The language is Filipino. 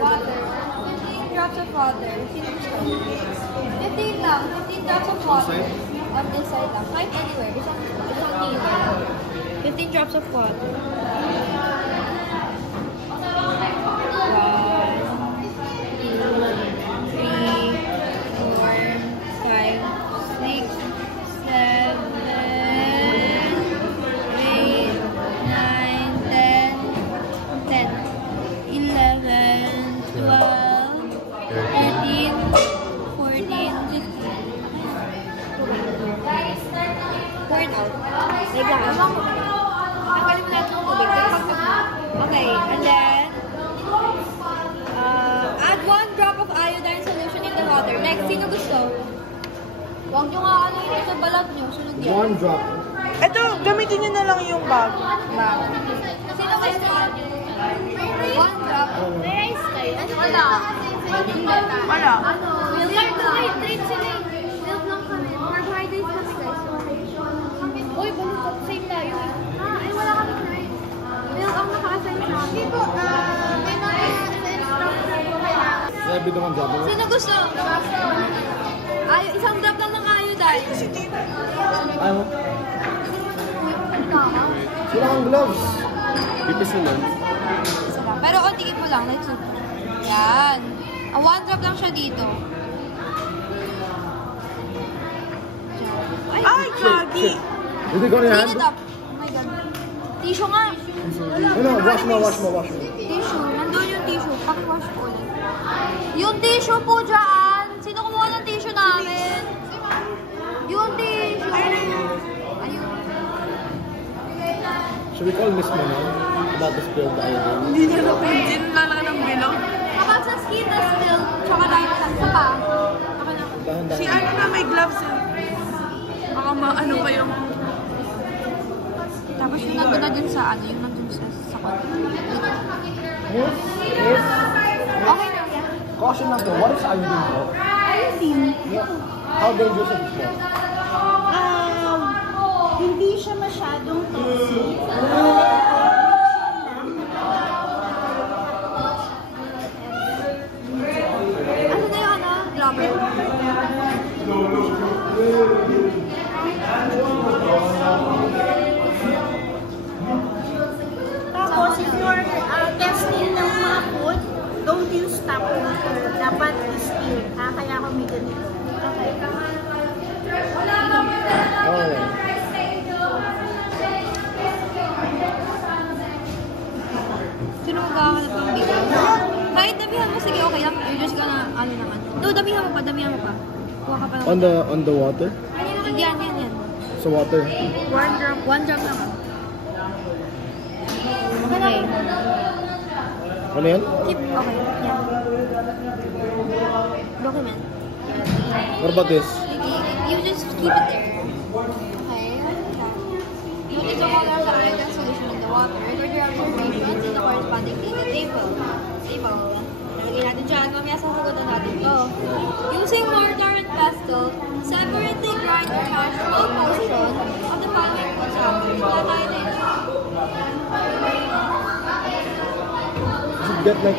Water. 15 drops of water. 15 lang. 15 drops of water. On this side lang. Kahit anywhere. Isang anywhere. 15 drops of water. 1, 2, 3, 4, 5, 6, 7, 8, 9, 10, 11, 12, 13, 14, 15. Okay, and then add 1 drop of iodine solution in the water. Next, sino gusto? Huwag nyo nga ano yung sa balat nyo. Sunod yan. 1 drop. Ito, gamitin nyo na lang yung bag. Sino gusto? 1 drop. Rice kayo. Wala. Wala. Carbohydrates sila. Milk lang kami. Carbohydrates kami guys. Uy, balukot. Same tayo. Ay, wala kami rice. Milk ang nakakasay sa akin. Hindi po, may mga instruction po kailangan. Sabi naman drop. Sino gusto? Ay, isang drop lang ng iodine. Ayaw mo? Wala kang gloves. Pipis na lang. Pero tingin mo lang. Like, yan. 1 drop lang siya dito. Ay, gagi! Is it going to Clean hand? it up. Oh my God. Tissue nga. No, wash mo. Tissue. Nandun yung tissue. Pakiwash ko ulit. Yung tissue po dyan. Sino kumuha ng tissue namin? Yung tissue. Ayun. Should we call Miss Mano about the spilled iodine? Hindi niya napansin. Lalaki ng bilog. Kapag sa skin na still, tsaka tayo sa pa. Dahan-dahan. Si ano na may gloves eh. Baka ano pa yung... Tapos yung nandun na dun sa ano, yung nandun sa konti. Yes. Okay na yan. Caution lang to. What is iodine for? Iodine. Yeah. How dangerous is it? Hindi siya masyadong toxic. Ano na yung ano? Rubber? Tapos, if you're testing ng mga food, don't use tap water. Dapat still. Kaya ako may ganito. Okay. Oh. Sino magkakakalap ng bigo? Kahit damihan mo, sige, okay lang. You're just gonna, ano naman. No, damihan mo pa. Kuha ka pa lang. On the water? Yan. Sa water. 1 drop lang. Okay. Ano yan? Keep, okay. Yan. Document. What about this? You just keep it there. Okay? You need to color the iodine solution in the water. Record your observations in the corresponding data table. Nalagay natin dyan. Mamaya sasagutan natin to. Using mortar and pestle, separately grind or mash all portion of the following food samples. Wala tayo na yun. You should get like,